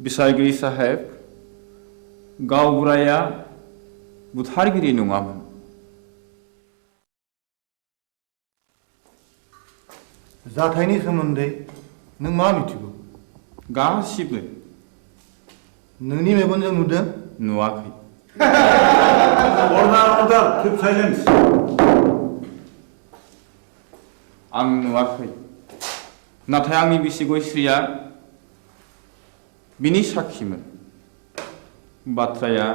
बिसायगिरि साहेब गावबुराया बुथारगिरि नङामोन। जाथायनि सोमोन्दै नों मा मिथिगौ? गासिबो। नोंनि मेगनजों नुदों? नुवाखै। Order, keep silence. आं नुवाखै, नाथाय आंनि बिसि गयस्रिया बिनि साखिमोन। बाथ्राया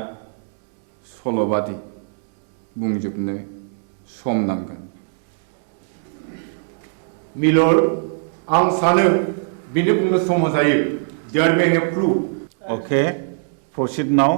सल'बादि, बुंजोबनो सम नांगोन। Milord, आं सानो बिनो बुंनो सम होजायो. There may have clue. Okay, proceed now.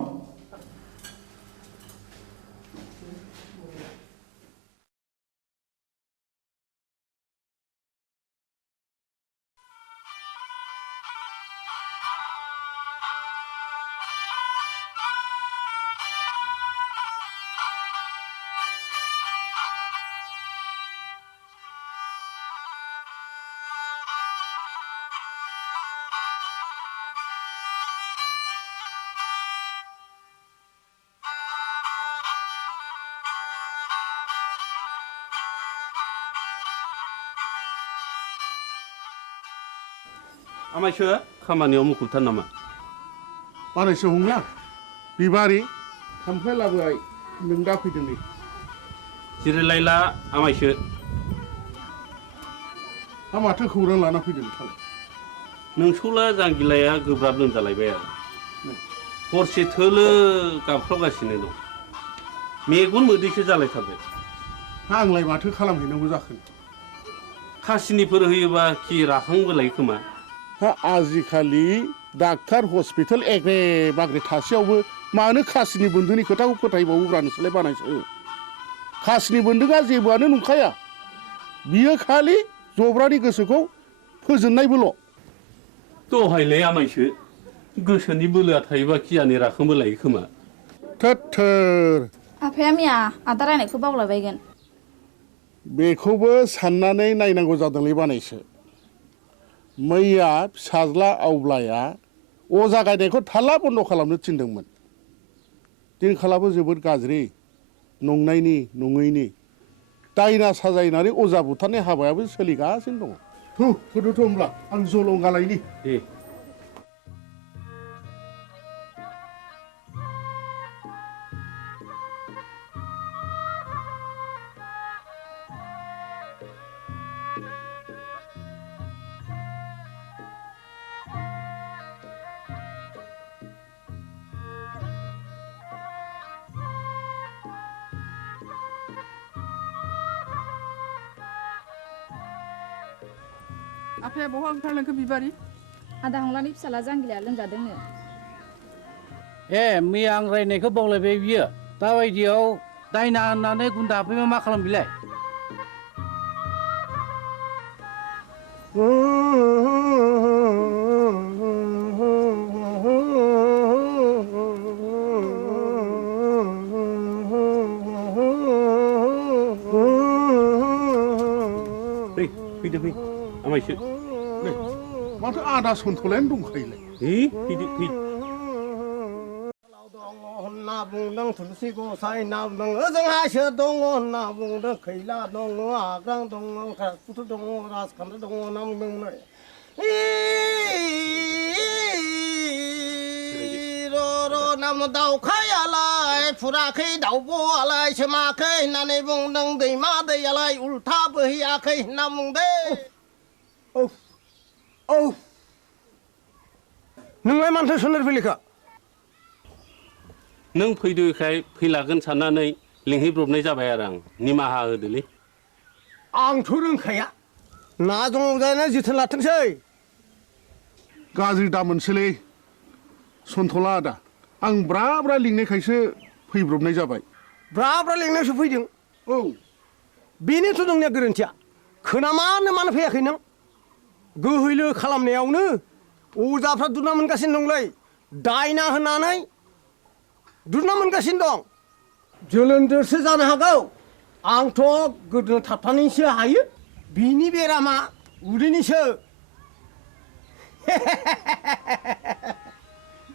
आमायसो खामानियाव मुखुबथार नामा? बानायसो हंला बिबारि थांफ्लाय लाबोबाय नों दा फैदों नै। जिरायलायला आमायसो। हा माथो खौरां लाना फैदों नोंथां? नोंसौला जांगिलाया गोब्राब लोमजालायबाय आरो हरसे थोलो गाबख्रावगासिनो दं। मेगन मोदैसो जालायथारबाय। आंलाय माथो खालामहैनांगौ जाखो? खासिनिफोर होयोबा खि राखांबोलाय खोमा। हा आजिखालि डाक्टार हस्पिटाल एग्रे बाग्रे थासेयावबो मानो खासिनि बोन्दोंनि खोथाखौ फोथायबावोब्रा नोंसोरलाय बानायसो? खासिनि बोन्दोंआ जेबोआनो नंखाया, बियो खालि जब्रानि गोसोखौ फोजोननायबोल'। दहायलाय आमायसो गोसोनि बोलोआ थायोबा खियानो राखांबोलायो खोमा। थोद थोर। आफाया मैया आदा रायनायखौ बावलायबायगोन। बेखौबो साननानै नायनांगौ जादोंलै बानायसो। मैया फिसाज्ला आवब्लाया अजा गायनायखौ थाल्ला बन्द' खालामनो थिनदोंमोन। दिनखालाबो जोबोद गाज्रि, नंनायनि नङैनि दायना साजायनानै अजा बुथारनाय हाबायाबो सोलिगासिनो दङ। थुदोथ' होमब्ला आं जलंगालायनि। दे। आफाया बहा ओंखारलांखो बिबारि? आदा हंलानि फिसाला जांगिलाया लोमजादोंनो। ए मैया आं रायनायखौ बावलायबाय बियो। दाबायदियाव दायना होननानै गुन्दा हाबफैबा मा खालाम बिलाय? फैदो फै आमायसो। माथो आदा सन्थलायानो दंखायोलाय। फैदो फै। होनना बुंदों थुलसि गसाइ ना बुंदों ओजोंहायसो दङ होनना बुंदों खैला दङ आग्रां दङ राजपुत दङ राजखान्थि दङ होनना बुंदों। र' नाम दाउखायालाय फुराखै दाउब'आलाय सोमाखै होननानै बुंदों दैमा दैयालाय उल्था बोहैयाखै होनना बुंदों। औ नोंलाय मानोथो सोलेर फैलिखा? नों फैदोखाय फैलागोन साननानै लिंहैब्रबनाय जाबाय आरो आं। निमाहा होदोलै। आंथ' रोंखाया। ना दङ जाना जोथोन लाथोंसै। गाज्रि दामोनसोलै सन्थला आदा, आं ब्रा ब्रा लिंनायखायसो फैब्रबनाय जाबाय। ब्रा ब्रा लिंनायसो फैदों? औ बेनोथ' नोंनिया गोरोन्थिया। खोनामानो मानो फैयाखै नों? गोहैलो खालामनायावनो अजाफ्रा दुना मोनगासिनो दंलै। दायना होननानै दुना मोनगासिनो दं। जोलोन्दोरसो जानो हागौ। आंथ' गोदोना थाबथानैसो हायो। बिनि बेरामा उदैनिसो।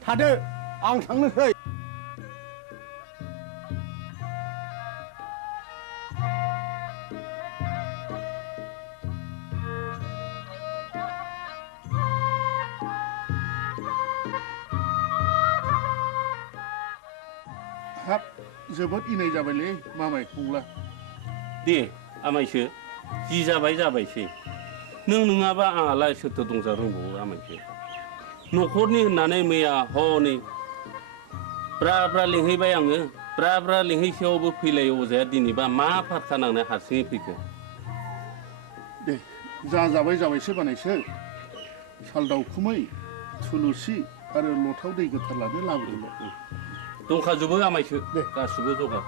थादो आं थांनोसै हाब जोबोद इनाय जाबायलै मामाय फंला दे आमायसो जि जाबाय जाबायसै नों नङाबा आंहालाय सोरथो दंजा रोंबावो आमायसो न'खरनि होननानै मैया हनै ब्रा ब्रा लिंहैबाय आङो ब्रा ब्रा लिंहैसेयावबो फैलाय अजाया दिनैबा मा फारखा नांनाय हारसिङै फैखो दे जा जाबाय जाबायसो बानायसो साल दाउखुमै थुलुसि आरो लथाव दै गोथार लानो लाबोदोंल' दंखाजोबो आमायसो गासिबो जगार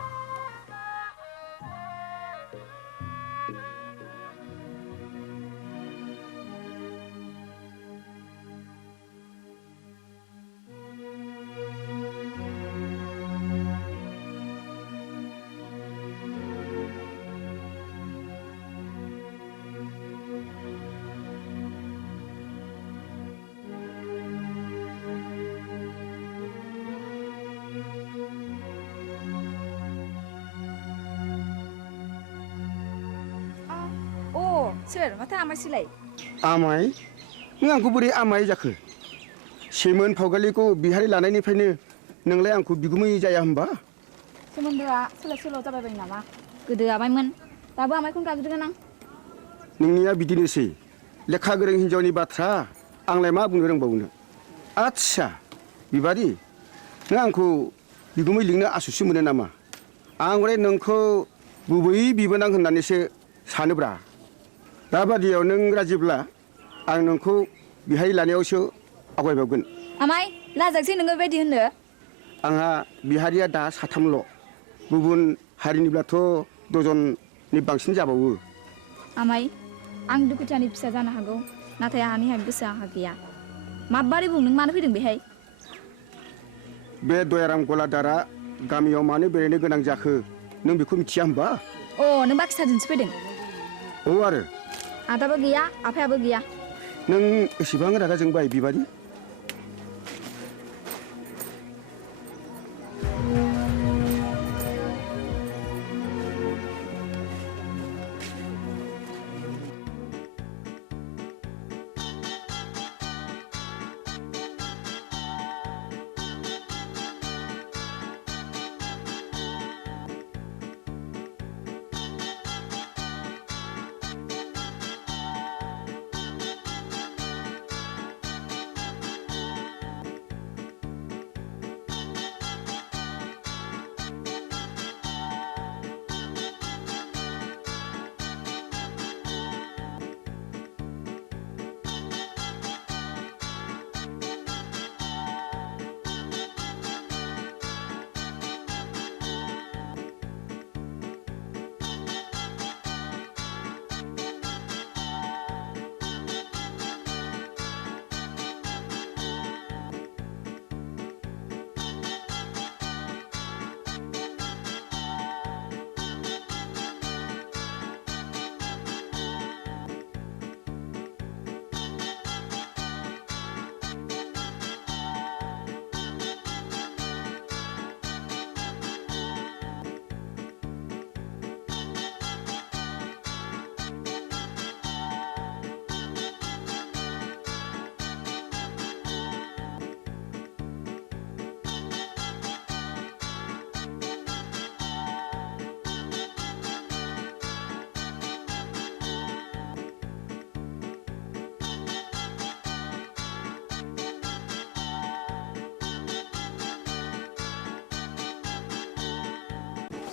सोर माथो आमायसैलाय आमाय नों आंखौ बोरै आमाय जाखो सेमोन फावगालिखौ बिहारि लानायनिफ्रायनो नोंलाय आंखौ बिगुमै जाया होनबा सोमोन्दोआ सोलाय सोल' जाबायबाय नामा गोदो आमायमोन दाबो आमायखौनो गाबज्रिगोन आं नोंनिया बिदिनोसै लेखा गोरों हिन्जावनि बाथ्रा आंलाय मा बुंनो रोंबावनो आच्छा बिबारि नों आंखौ बिगुमै लिंनो आसुसि मोनो नामा आं हले नोंखौ गुबै बिबोनां होननानैसो सानोब्रा दाबादियाव नों राजिब्ला आं नोंखौ बिहाय लानायावसो आवगायबावगोन आमाय लाजागसै नोङो बेबायदि होननो आंहा बिहारिया दा साथामल' गुबुन हारिनिब्लाथ' दजननि बांसिन जाबावो आमाय आं दुखुथियानि फिसा जानो हागौ नाथाय आंहानिहाय गोसोआ आंहा गैया माबारै बुं नों मानो फैदों बेहाय बे दयाराम गलादारा गामियाव मानो बेरायनो गोनां जाखो नों बेखौ मिथिया होमबा अ नों बाखि सादिनसो फैदों औ आरो आदाबो गैया आफायाबो गैया नों एसेबां रागा जोंबाय बिबारि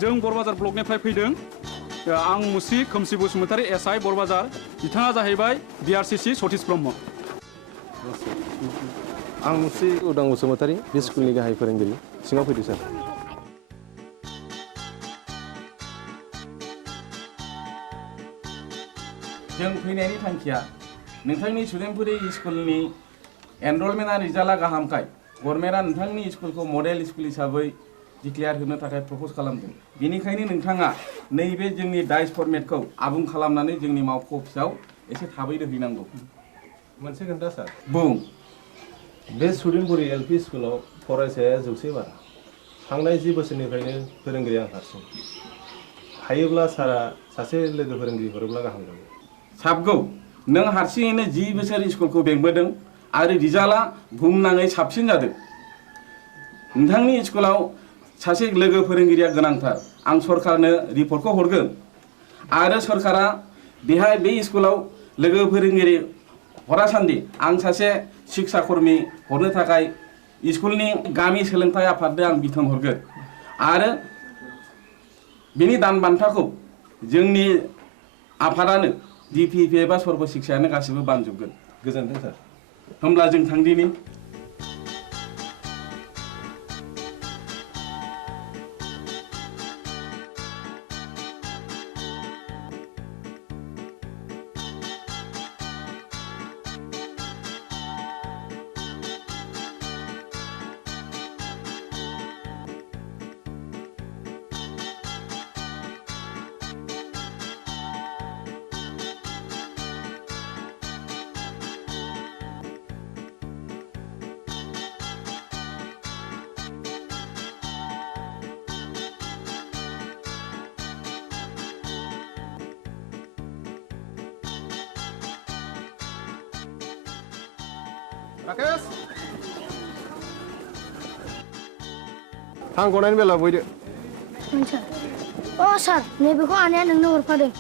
जों बरबाजार ब्लकनिफ्राय फैदों आं मुस्रि खोमसि बसुमतारी एसआइ बरबाजार बिथाङा जाहैबाय बिआरसिसि सतीश ब्रह्म आं मुस्रि उदां बसुमतारी बे स्कुलनि गाहाय फोरोंगिरि सिङाव फैदो सार जों फैनायनि थांखिया नोंथांनि स्टुडेन्टफोरनि स्कुलनि एनरलमेन्टआ रिजाल्टआ गाहामखाय गभर्नमेन्टआ नोंथांनि स्कुलखौ मडेल स्कुल हिसाबै डिक्लेयार होनो थाखाय प्रप'ज खालामदों बेनिखायनो नोंथाङा नैबे जोंनि डाइस फर्मेटखौ आबुं खालामनानै जोंनि मावख' अफिसाव एसे थाबै दोनहैनांगौ मोनसे खोन्था सार बुं बे सुदिनपुरि एलपि स्कुलाव फरायसाया 100 बारा थांनाय 10 बोसोरनिफ्रायनो फोरोंगिरि आं हारसिं हायोब्ला सारा सासे लोगो फोरोंगिरि हरोब्ला गाहाम जागौ साबगौ नों हारसिङैनो 10 बोसोर स्कुलखौ बेंबोदों आरो रिजाल्टआ बुहुमनाङै साबसिन जादों नोंथांनि स्कुलाव सासे लोगो फोरोंगिरिया गोनांथार आं सरकारनो रिपर्टखौ हरगोन आरो सरकारा बेहाय बे स्कुलाव लोगो फोरोंगिरि हरासान्दि आं सासे शिक्षा कर्मी हरनो थाखाय स्कुलनि गामि सोलोंथाय आफादनो आं बिथोन हरगोन आरो बिनि दान बान्थाखौ जोंनि आफादानो DPP एबा सर्ब शिक्षायानो गासिबो बानजोबगोन गोजोनथों सार होमब्ला जों थांदिनि राकेश थां गनायनि बेला बयदो अ सार नैबेखौ आनैया नोंनो हरफादों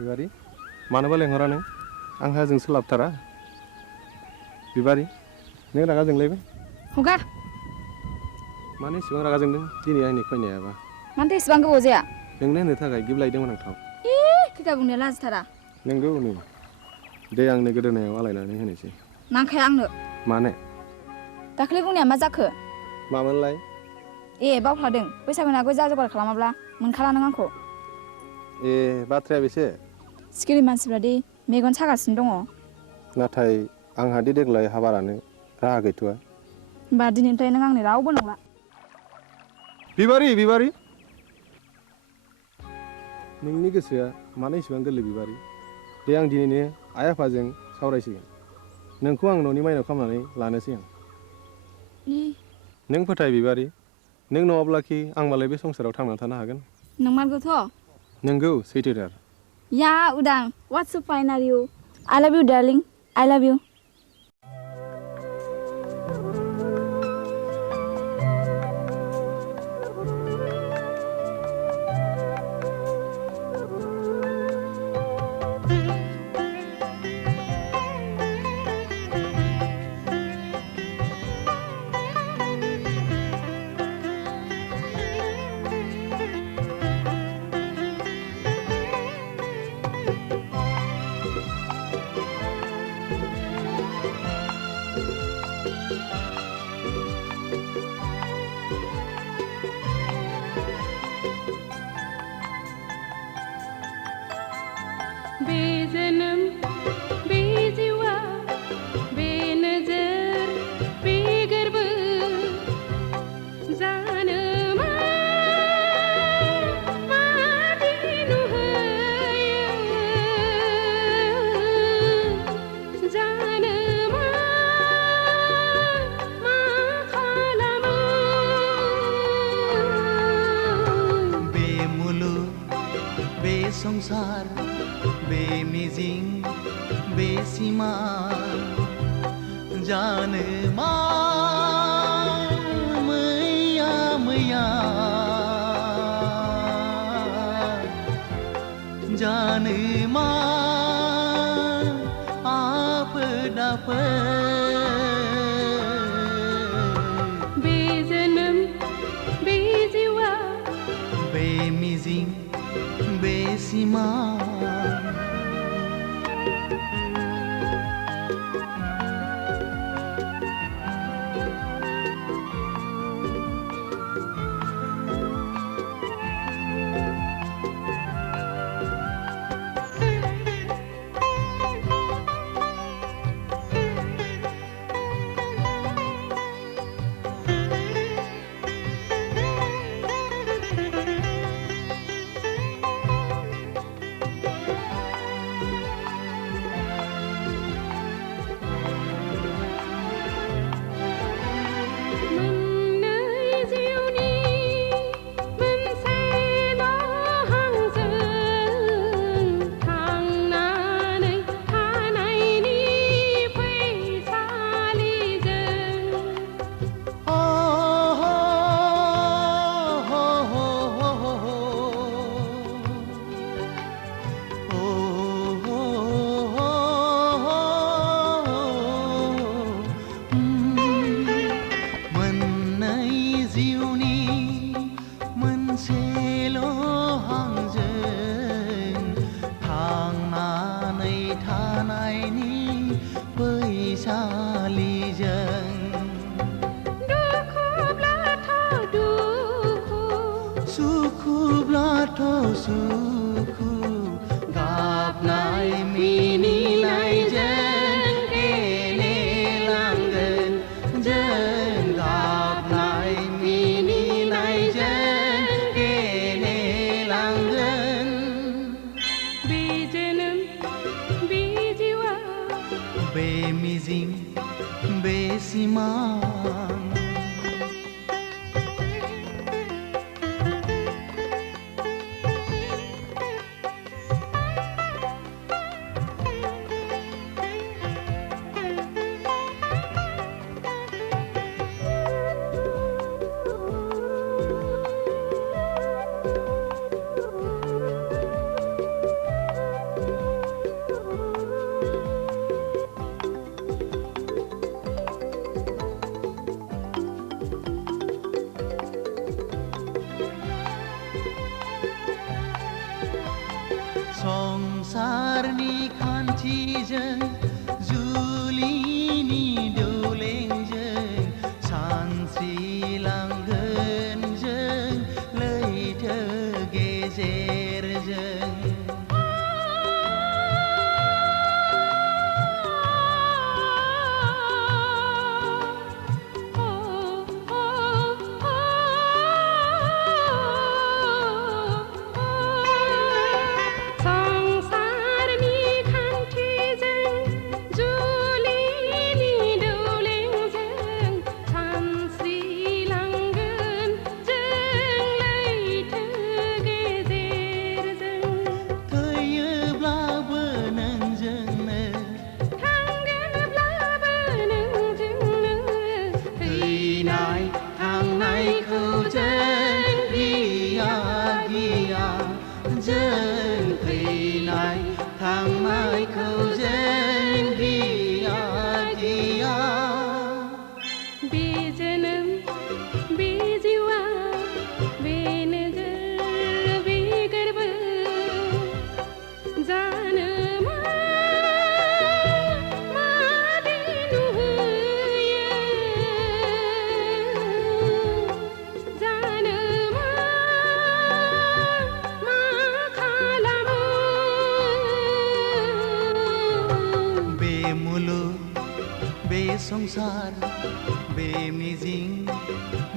बिबारी मानोबा लेंहरा नों आंहा जों सोलाबथारा बिबारी नों रागा जोंलायबाय हगार मानो इसेबां रागा जोंदों दिनै आंनि खयनायाबा मानोथो इसेबां गोबाव जाया नोंनो होनो थाखाय गिफ्ट लायदोंमोन आं थाव खिथा बुंनो लाजिथारा नोंगौ नै दे आंनो गोदोनायाव आलायनानै होनोसै नांखाया आंनो मानो दाखालि बुंनाया मा जाखो मामोनलाय ए बावफ्लादों बैसागुनि आगोल जा जगार खालामाब्ला मोनखाला नों आंखौ ए बाथ्राया बेसे सिखिरि मानसिफ्रा दि मेगन सागासिनो दङ नाथाय आंहा दि देग्लाय हाबारानो राहा गैथ'आ होमबा दिनैनिफ्राय नों आंनि रावबो नंला बिबारी बिबारी नोंनि गोसोआ मानो इसेबां गोरलै बिबारी दे आं दिनैनो आइ आफाजों सावरायसिगोन नोंखौ आं न'नि माइनाव खालामनानै लानोसै आं नों फोथाय बिबारी नों नङाब्लाखि आं मालाय बे संसाराव थांनानै थानो हागोन नंमारगौथ' नोंगौ सैथोथार या उदां what's so fine are you I love you darling I love you बे जोनोम बे जिउआ बे नोजोर बे गोरबो जानो माबादि नुहोयो जानो मा खालामो बे मुलुग बे संसार बे मिजिं बे सिमा जानो मा मैया मैया जानो मा आफोद बे जोनोम बे जिउआ बे मिजिं बे सिमा संसारनि खान्थिजों जुलिनि दौलेंजों सानस्रिलांगोन जों लैथो गेजेरजों संसार बेमिजिं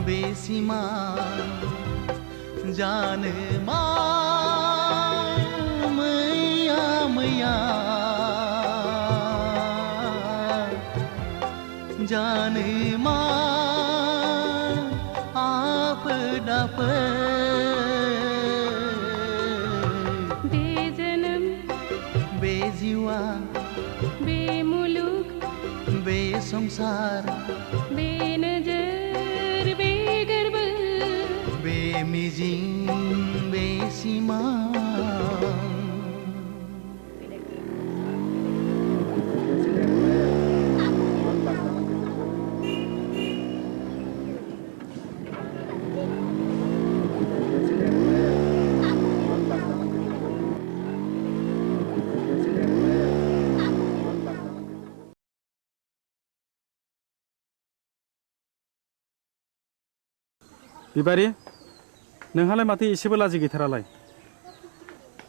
बेसिमा जानो मा मैया मैया जानो मा आफोद आफोद बे जोनोम बे जिवा बे मुलुग बे संसार बे नोजोर बे गोरबो बे मिजिं बे सिमां बिबारि नोंहालाय माथो एसेबो लाजि गैथारालाय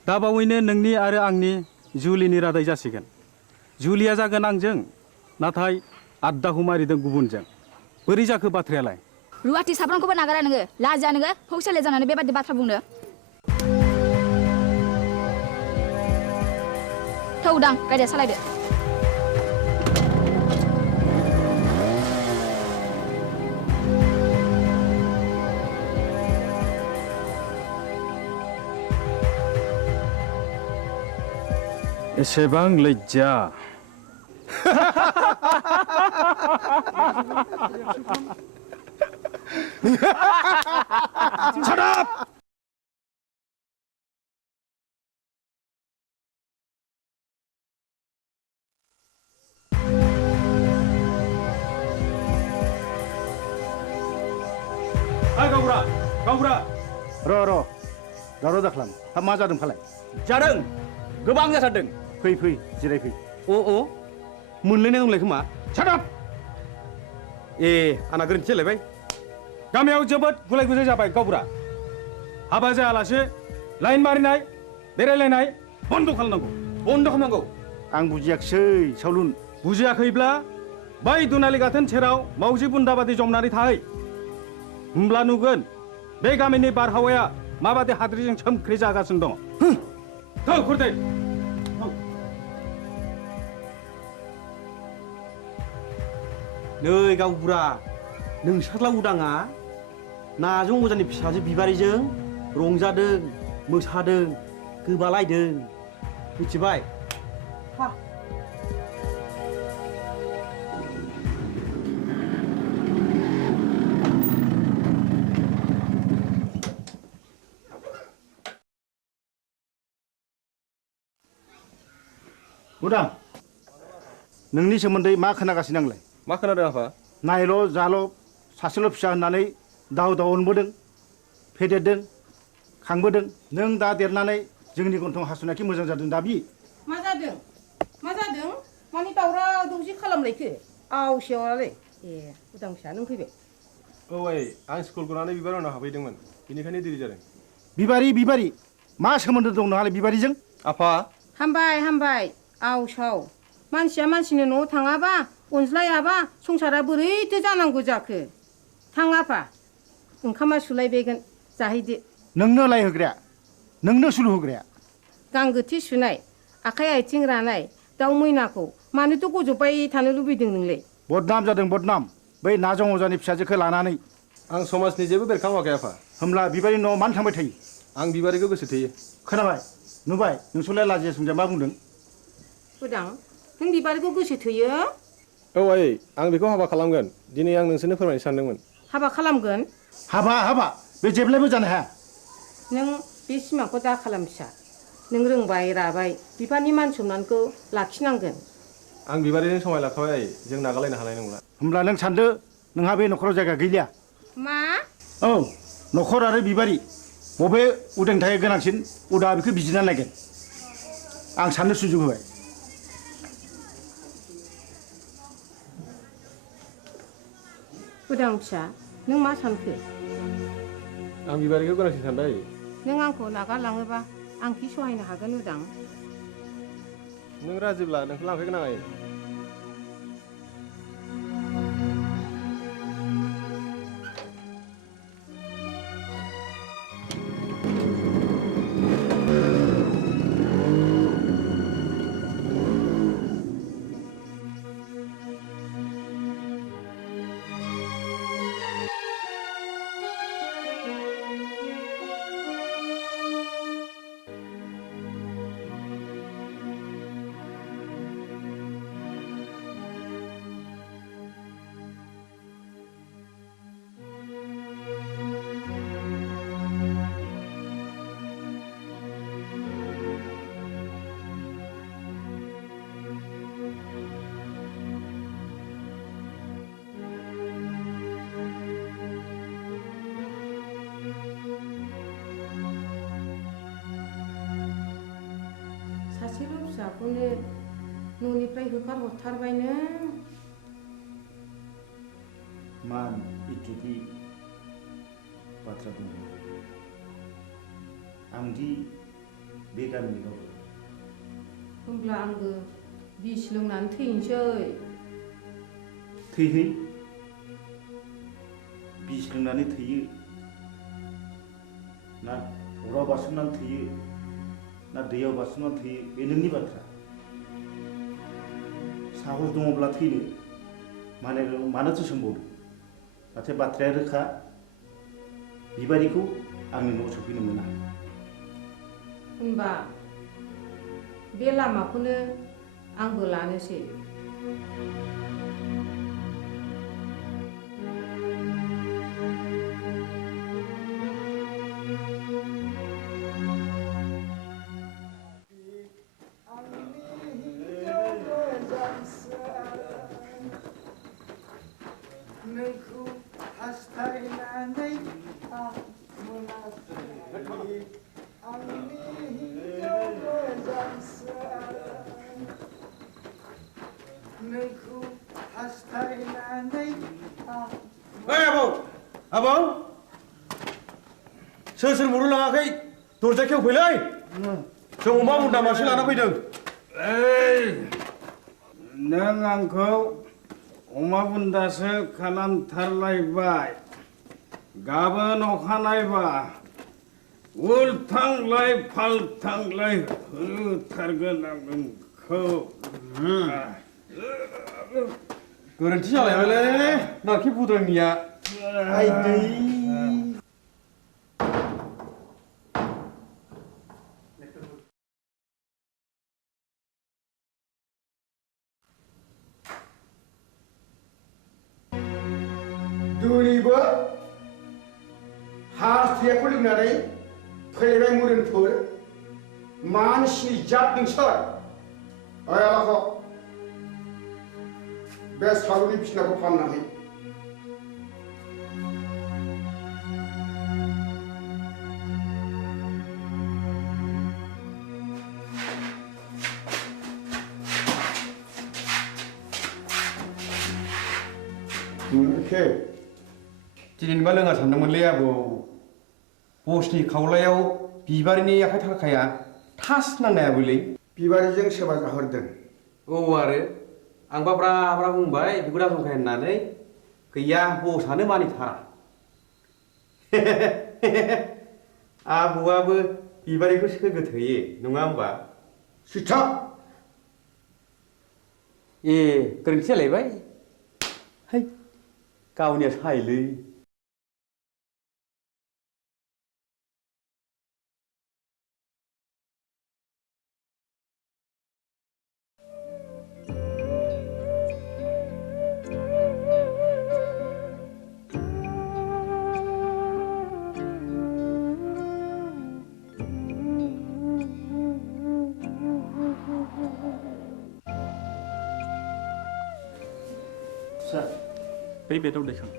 दा बावैनो नोंनि आरो आंनि जुलिनि रादाय जासिगोन जुलिया जागोन आंजों नाथाय आद्दाखौ मारिदों गुबुनजों बोरै जाखो बाथ्रायालाय रुवाथि साब्रांखौबो नागारा नोङो लाजिया नोङो फौसाले जानानै बेबादि बाथ्रा बुंनो थौ दां गारिया सालायदो एसेबां लज्जा Shut up! Hai Gaura, Gaura. र' दावराव दाख्लाम हा मा जादों फालाय जादों गोबां जाथारदों फै जिरायफै अ मोनलायनाय दंलाय खोमा Shut up! आंना गोरोन्थि जालायबाय गामियाव जोबोद गुलाय गुजाय जाबाय गावबुरा हाबा जायालासे लाइन मारिनाय बेरायलायनाय बन्द खालामनांगौ आं बुजियाखिसै सावलुन बुजियाखैब्ला बै दुनालि गाथोन सेराव मावजि बुन्दाबादि जमनानै थाहै होमब्ला नुगोन बे गामिनि बारहावाया माबादि हाद्रिजों सोमख्रि जागासिनो दङ थौ खुरदै नै गावबुरा नोंसोरला उदाङा नाजों अजानि फिसाजो बिबारिजों रंजादों मोसादों गोबालायदों मिथिबाय उदां नोंनि सोमोन्दै मा खोनागासिनो आंलाय मा खोनादों आफा नायल' जाल' सासेल' फिसा होननानै दाव अनबोदों फेदेरदों खांबोदों नों दा देरनानै जोंनि गन्थं हासुनायखि मोजां जादों दाबि मा जादों मानि दावराव दावसि खालामलायखो आवसेवालाय उदां फिसा नों फैबाय औ आं स्कुल गनानै बिबार उनाव हाबहैदोंमोन बेनिखायनो देरि जादों बिबारि मा सोमोन्दो दं नोंहालाय बिबारिजों आफा हामबाय आवसाव मानसिया मानसिनि न'आव थाङाबा अनज्लायाबा संसारा बोरैथो जानांगौ जाखो थाङाफा ओंखामा सुलायबायगोन जाहैदो नोंनो लायहोग्राया नोंनो सुलु होग्राया गांगोथि सुनाय आखाइ आथिं रानाय दाउ मैनाखौ मानोथ' गजबबाय थानो लुबैदों नोंलाय बदनाम जादों बदनाम बै नाजों अजानि फिसाजोखौ लानानै आं समाजनि जेबो बेरखांवाखै आफा होमब्ला बिबारि न'आव मानो थांबाय थायो आं बिबारिखौ गोसो थोयो खोनाबाय नुबाय नोंसोरलाय लाजिया सोंजा मा बुंदों उदां नों बिबारिखौ गोसो थोयो औ आं बेखौ हाबा खालामगोन दिनै आं नोंसोरनो फोरमायनो सानदोंमोन हाबा खालामगोन हाबा बे जेब्लायबो जानो हाया नों बे सिमांखौ दा खालाम फिसा नों रोंबाय राबाय बिफानि मान सनमानखौ लाखिनांगोन आं बिबारिजों समाय लाखाबाय जों नागारलायनो हानाय नंला होमब्ला नों सानदो नोंहा बे न'खराव जायगा गैलिया मा औ न'खर आरो बिबारि बबे उदां थायो गोनांसिन उदा बेखौ बिजिरना नायगोन आं साननो सुजुग होबाय उदां फिसा नों मा सानखो आं बिबारिखौ गोनांसिन सानबाय नों आंखौ नागारलाङोबा आं कि सहायनो हागोन उदां नों राजिब्ला नोंखौ लांफैगोन आं सासेल' फिसाखौनो न'निफ्राय होखारहरथारबाय नों। मान इटुबि बाथ्रा दङ आंदि बे गामिनि रावबो होमब्ला आंबो बिस लोंनानै थैनोसै। थैहै बिस लोंनानै थैयो ना अराव बारसोमनानै थैयो ना दैयाव बारसोमनानै थैयो बे नोंनि बाथ्रा। साहस दङब्ला थैनो मानोथो सोंबावदो। नाथाय बाथ्राया रोखा बिबारिखौ आंनि न'आव सफैनो मोना। होनबा बे लामाखौनो आंबो लानोसै। आबौ सोर मरु लाङाखै दरजा खेवफैलै जों अमा बुन्दा मासे लाना फैदों। नों आंखौ अमा बुन्दासो खालामथारलायबाय। गाबोन अखानायबा उल्थांलाय फाल्थांलाय होथारगोन आं नोंखौ। गोरोन्थि जालायबायलै नारखि बुद्रांनिया। आइदै दिनैबो हास्थायाखौ लोंनानै फैलायबाय मोदोमफोर मानसिनि जात नोंसोर। आलाखौ बे सालुनि बिसिनाखौ फाननानै दिनैबा लोङा सानदोंमोनलै आबौ। बसनि खावलायाव बिबारिनि आखाइ थाखाया थास नांनायाबोलै। बिबारिजों सोरबा जाहरदों। औ आरो आंबा ब्रा ब्रा बुंबाय बेखौ दासंखाय होननानै गैया बसआनो मानिथारा। आबौआबो बिबारिखौ गोथोयो नङा होमबा? सिथा ए गोरोन्थि जालायबाय। है गावनिया सायलै। बै बेदाव दैखां।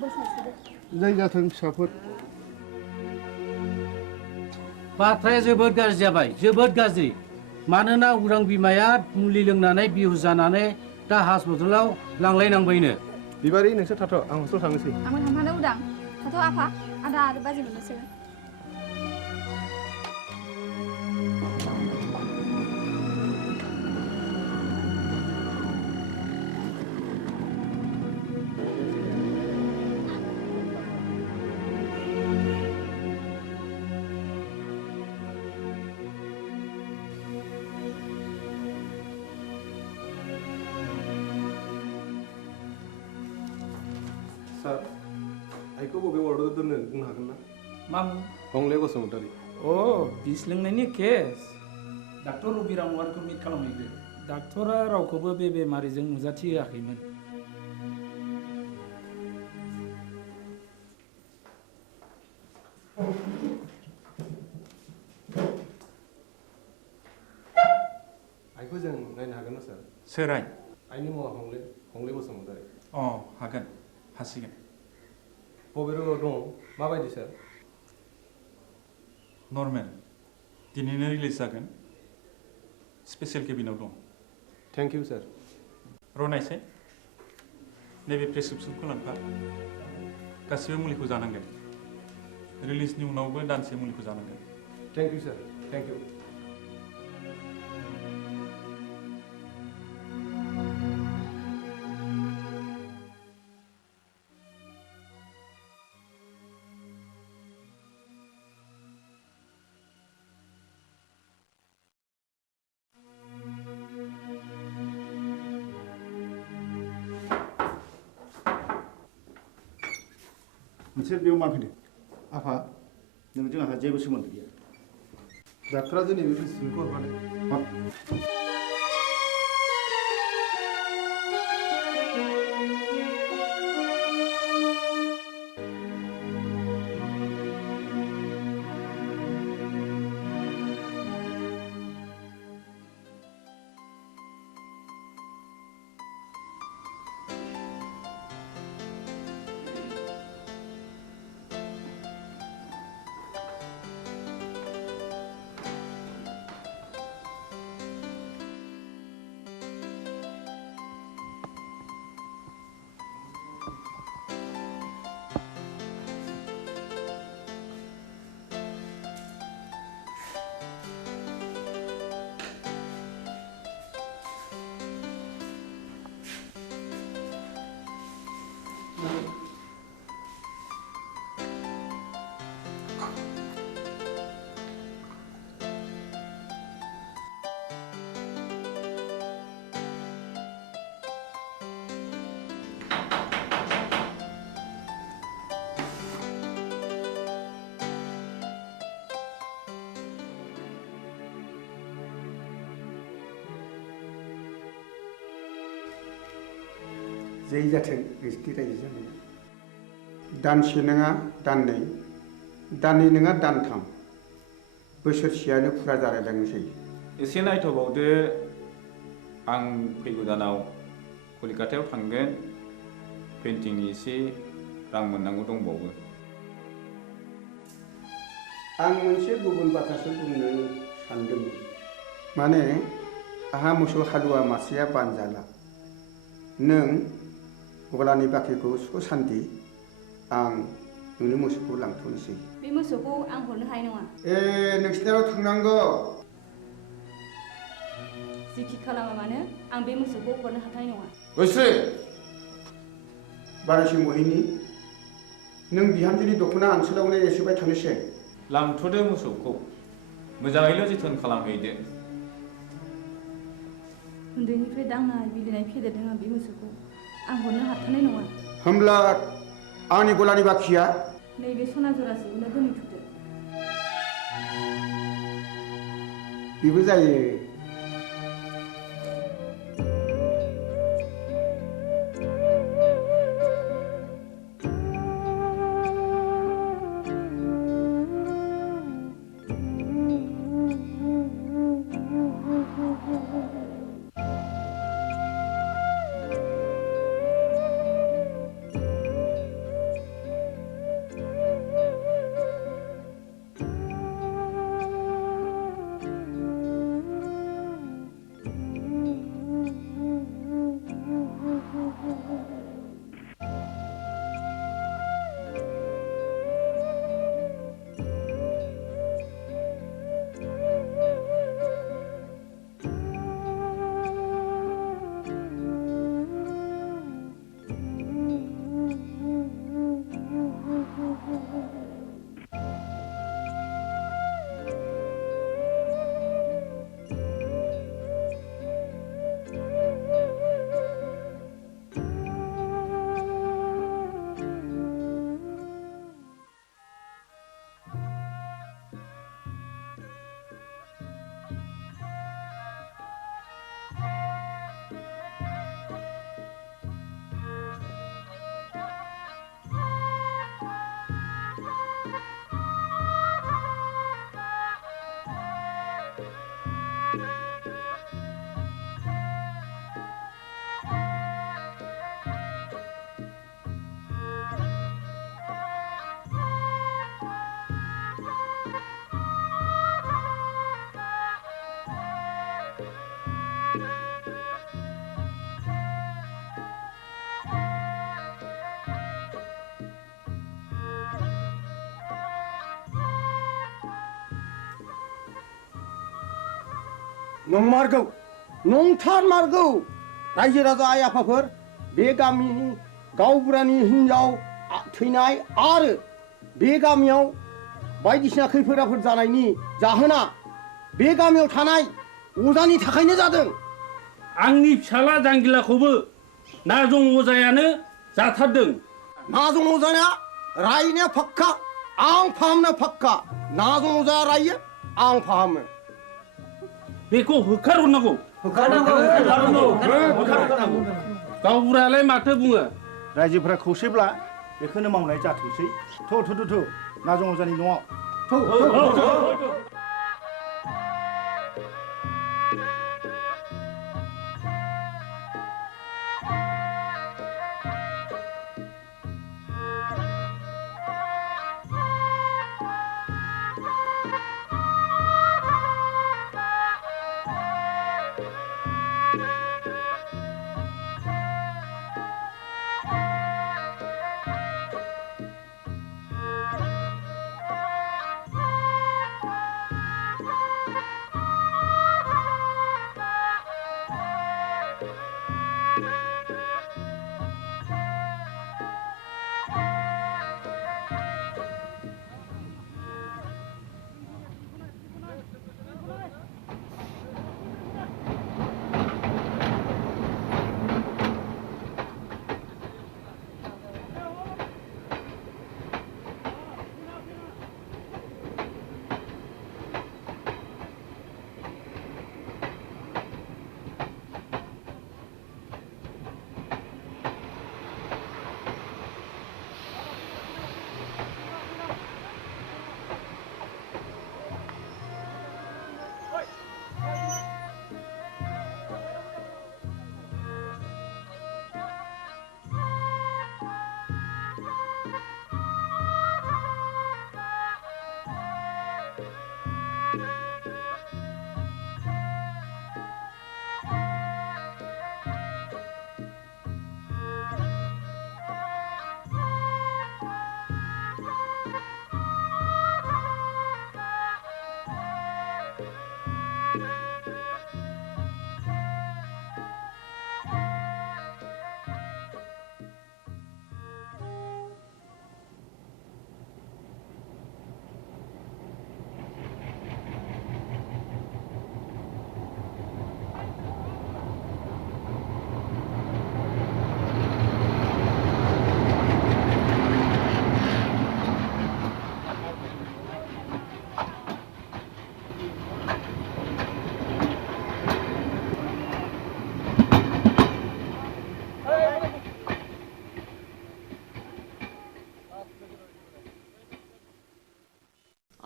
बोर सारस्रिदो जाय जाथों फिसाफोर बाथ्राया जोबोद गाज्रि जाबाय जोबोद गाज्रि मानोना उरां बिमाया मुलि लोंनानै बिहु जानानै दा हस्पिटालाव लांलायनांबायनो बिबारि नोंसोर थाथ' आं हस्टेलाव थांनोसै आंबो थांफानो उदां थाथ' आफा आदा आरो बाजै मोननोसै सार आइखौ बबे वार्डआव दोननो बुंनो हागोन ना मामु हंले बसुमतारी अ बिस लोंनायनि केस डाक्टर रबिराम वारखौ मिट खालामहैदो डाक्टरा रावखौबो बे बेमारिजों नुजाथिहोआखैमोन आइखौ जों नायनो हागोन ना सार सोर आइ आइनि मुङा हंले बसुमतारी अ हागोन हासिगोन बबे रोगाव दं माबायदि सार नर्मेल दिनैनो रिलिज जागोन स्पेसियेल केबिनाव दं थेंक इउ सार रनायसाय नैबे प्रेसक्रिप्सनखौ लांफा गासिबो मुलिखौ जानांगोन रिलिजनि उनावबो दानसे मुलिखौ जानांगोन thank you sir thank you नोंसोर बेयाव मा फैदों आफा नोंजों आंहा जेबो सोमोन्दो गैया डाक्टरा दिनै बे प्रेसक्रिप्सनखौ हरबानो जै जाथों नोंसिनि रायजो जानाया दानसे नङा दाननै दाननै नङा दानथाम बोसोरसेयानो फुरा जालायलांनोसै एसे नायथ'बावदो आं फैगौ दानाव कलिकातायाव थांगोन पेन्टिंनि एसे रां मोननांगौ दंबावो आं मोनसे गुबुन बाथ्रासो बुंनो सानदों माने आहा मोसौ हालुवा मासेया बानजाला नों गलानि बाख्रिखौ सुख सान्दि आं नोंनि मोसौखौ लांथ'नोसै बे मोसौखौ आं हरनो हानाय नङा नोंसिनाव थांनांगौ जिखि खालामा मानो आं बे मोसौखौ हरनो हाथाय नङा गोसो बारासि महिनी नों बिहामजोनि दख'ना ओनसोलावनो एसेबाय थानोसै लांथ'दो मोसौखौ मोजाङैल' जोथोन खालामहैदो उन्दैनिफ्राय दांनाय बिलिनाय फेदेरदों आं बे मोसौखौ आं हरनो हाथारनाय नङा होमब्ला आंनि गलानि बाखिया नैबे सना जरासेखौनो दोनैथ'दो बेबो जायो नंमारगौ नंथारमारगौ रायजो राजा आइ आफाफोर बे गामिनि गावबुरानि हिनजाव थैनाय आरो बे गामियाव बायदिसिना खैफोद आफोद जानायनि जाहोना बे गामियाव थानाय अजानि थाखायनो जादों। आंनि फिसाला जांगिलाखौबो नाजं अजायानो जाथारदों। नाजं अजाया रायनाया फाक्का आं फाहामनाया फाक्का। नाजं अजाया रायो आं फाहामो। बेखौ होखारहरनांगौ। गावबुरायालाय माथो बुङो? रायजोफोरा खौसेब्ला बेखौनो मावनाय जाथोंसै। थु नाजं अजानि न'आव।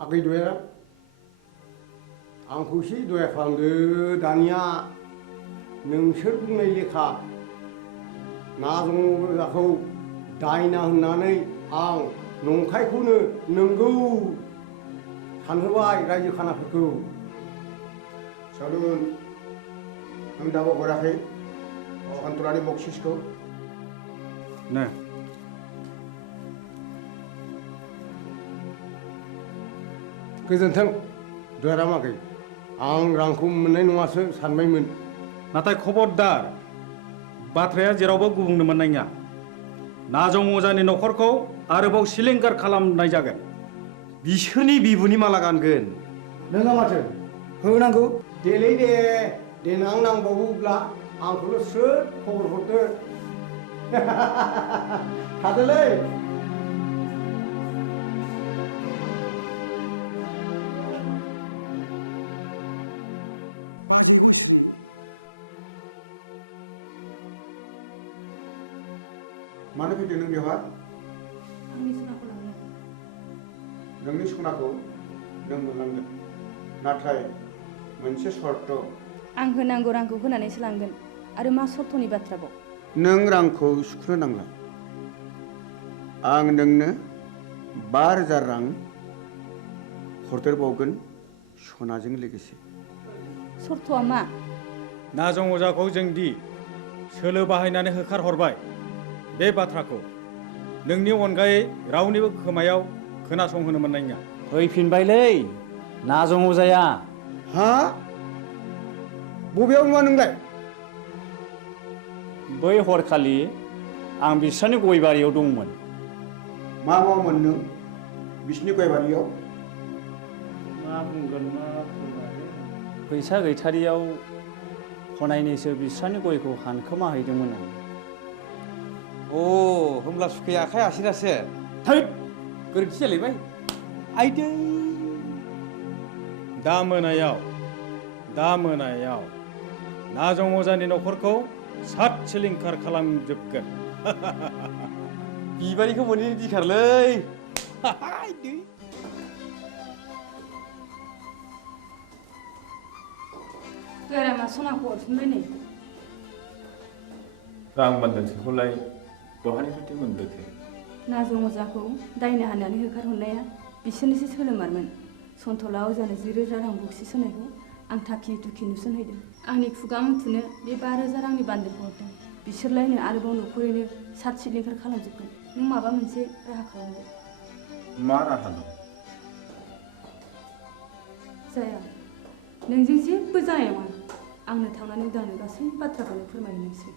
आगै दया आंखौ एसे दया खालामदो दानिया नोंसोर बुंनाय लेखा नाजं अजाखौ दायना होननानै आं नंखायखौनो नंगौ सानहोबाय रायजो खानाफोरखौ। सारुन आं दाबो हराखै सान्थलानि बक्सिसखौ। नो गोजोन्थों दयाराम आगै आं रांखौ मोननाय नङासो सानबायमोन। नाथाय खबरदार बाथ्राया जेरावबो गुबुंनो मोननाय नङा। नाजं अजानि न'खरखौ आरोबाव सिलिंखार खालामनाय जागोन। बिसोरनि बिबुनि माला गानगोन। नोङा माथो होनांगौ देलै दे देनां नांबावोब्ला आंखौल' स्रोद खबर हरदो। थादोलै। मानो फैदों नों बेवहाय? आंनि सनाखौ लांनो। नोंनि सनाखौ नों मोनलांगोन नाथाय मोनसे सर्त। आं होनांगौ रांखौ होनानैसो लांगोन आरो मा सर्तनि बाथ्राखौ? नों रांखौ सुख'नो नांला। आं नोंनो 5,000 रां हरदेरबावगोन सनाजों लोगोसे। सर्तआ मा? नाजं अजाखौ जों दि सोलो बाहायनानै होखारहरबाय बे बाथ्राखौ नोंनि अनगायै रावनिबो खोमायाव खोनासंहोनो मोननाय नङा। फैफिनबायलै नाजं अजाया। हा बबेयाव नुवा नोंलाय बै हरखालि आं बिस्रानि गय बारियाव दंमोन मा मावोमोन नों बिसिनि गय बारियाव मा बुंगोन मा फैसा गैथारियाव हनायनैसो बिस्रानि गयखौ हानखोमा हैदोंमोन आं अ होमब्ला सुखै आखाइ आसिरासो थै गोरोन्थि जालायबाय आइदै दा मोनायाव नाजं अजानि न'खरखौ सात सिलिंखार खालामजोबगोन बिबारिखौ मोनैनि दिखारलै गारामा सनाखौ हरफिनबाय नै रां बान्दानसेखौलाय बहानिफ्रायथो मोनबोखो नाजं अजाखौ दायना हाननानै होखारहरनाया बिसोरनिसो सोलोमारमोन सन्थला अजानो 10,000 रां बक्सिस होनायखौ आं थाखि थुखि नुसनहैदों आंनि खुगा मुथुनो बे 5,000 रांनि बान्दोखौ हरदों बिसोरलायनो आरोबाव न'खरैनो सात सिलिंखार खालामजोबगोन नों माबा मोनसे राहा खालामदो मा राहा दं जाया नोंजों जेबो जानाय नङा आंनो थांनानै उदांनो गासै बाथ्राखौनो फोरमायनोसै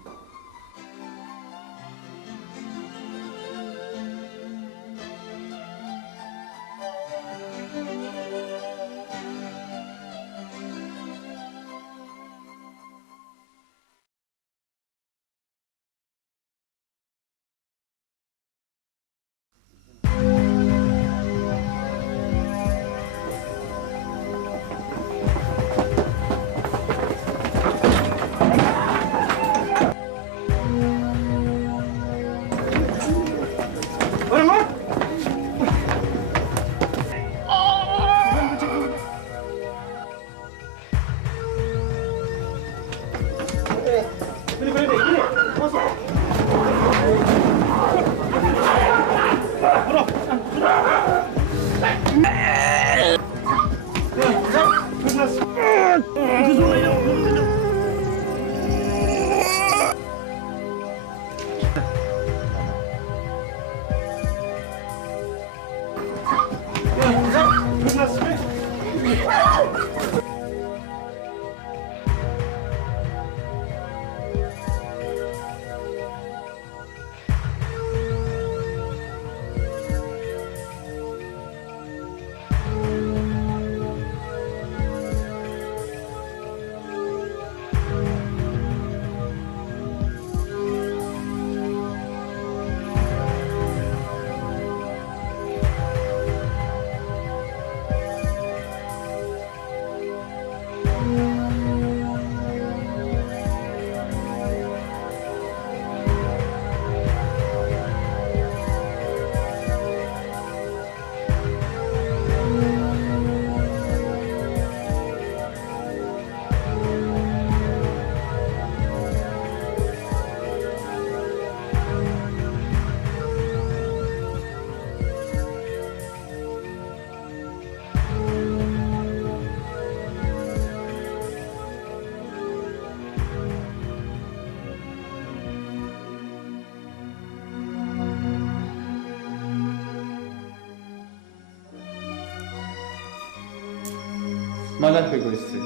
मा जाखो गयस्रि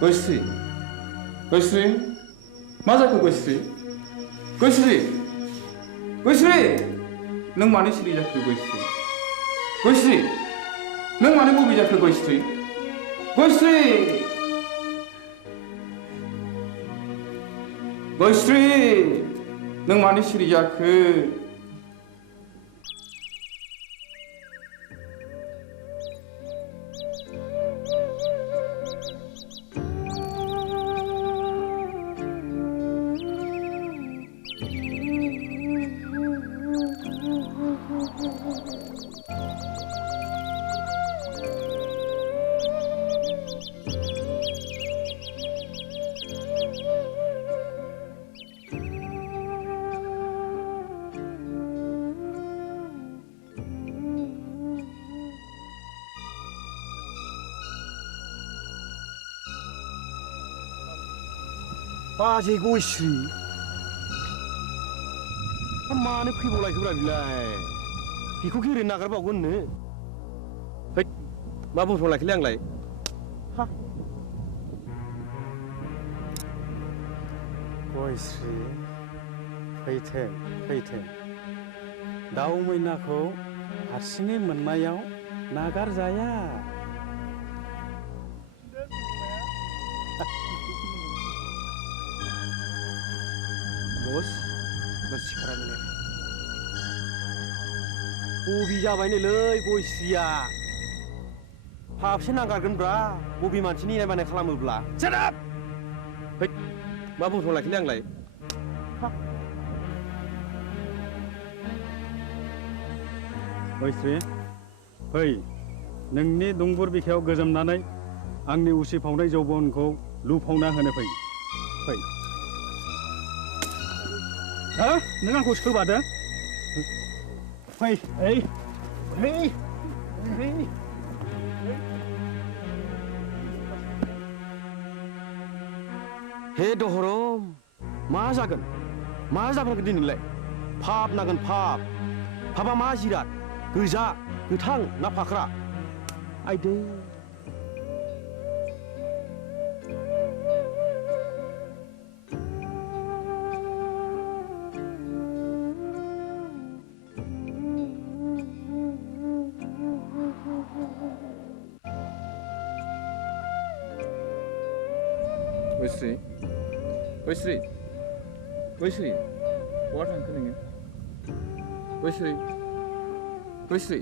गयस्रि गयस्रि मा जाखो गयस्रि गयस्रि गयस्रि नों मानो सिरि जाखो गयस्रि गयस्रि नों मानो बबे जाखो गयस्रि गयस्रि गयस्रि नों मानो सिरि जाखो बाजै गयस्रि मानो फैबावलायखोब्रा बिलाय बेखौ ओरैनो नागारबावगोननो मा बुंफ्रांलायखोलै आंलाय गयश्री फैथों फैथों दाउ मैनाखौ हारसिङै मोननायाव नागारजाया। बस सिखारानो बबि जाबायनोलै गयश्रीया फाबसे नांगारगोनब्रा बबि मानसिनि इनाय मानाय खालामोब्ला। मा बुंथ'लाखिनो आंलाय। गयश्री फै नोंनि दुंबुर बिखायाव गोजोमनानै आंनि उसिफावनाय जौबनखौ लुफावना होनो फै। हा नों आंखौ सोबादों? फै ओइ हे दहरम मा जागोन मा जागोन दिनैलाय? फाब नांगोन फाब। फाबा मा जिराद? गोजा गोथां ना फाख्रा? आइदै गयश्री गयश्री गयश्री बहा थांखो नोङो? गयश्री गयश्री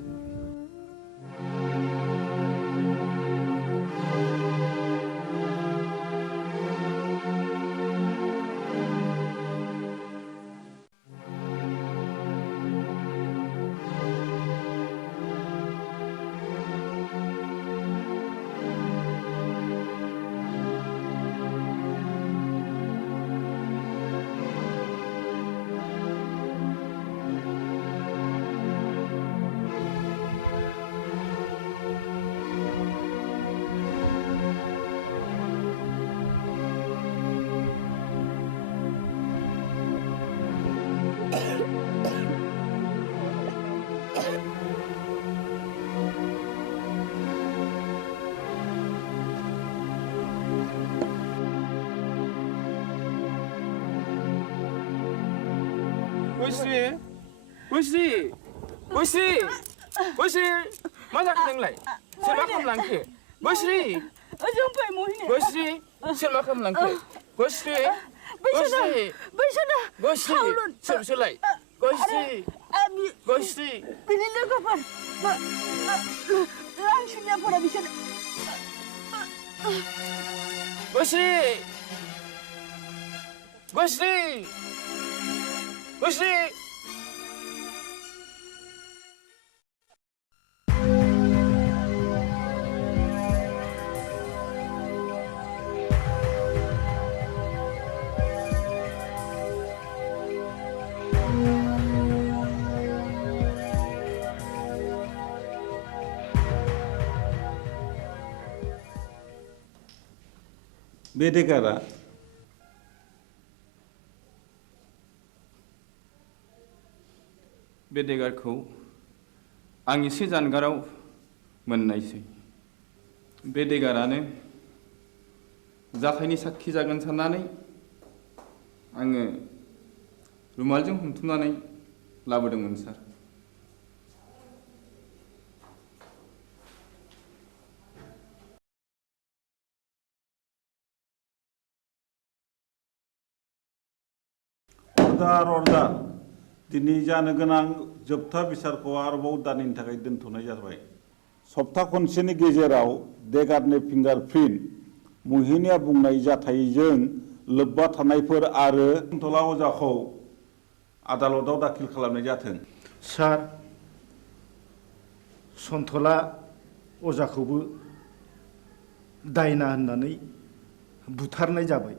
गयश्री गयश्री गयश्री गयश्री मा जाखो नोंलाय? सोरबा खालामलांखो? गयश्री जों फै मोहिनी। गयश्री सोरबा खालामलांखो? गयश्री गयश्री गयश्री सोरलाय? गयश्री गयश्री बिनि लोगोफोर रां सुनियाफोरा बिसोर। गयश्री गयश्री गयश्री बेदेगारा बेदेगारखौ आं एसे जानगाराव मोननायसै। बेदेगारानो जाथायनि साखि जागोन साननानै आङो रुमालजों हमथुमनानै लाबोदोंमोन सार। अर्डार दिनै जानो गोनां जोबथा बिसारखौ आरोबाव दाननि थाखाय दोनथ'नाय जाबाय। सप्ता खनसेनि गेजेराव देगारनि फिंगारप्रिन्ट मोहिनीया बुंनाय जाथायजों लोब्बा थानायफोर आरो सन्तला अजाखौ आदालताव दाखिल खालामनाय जाथों। सार सन्तला अजाखौबो दायना होननानै बुथारनाय जाबाय।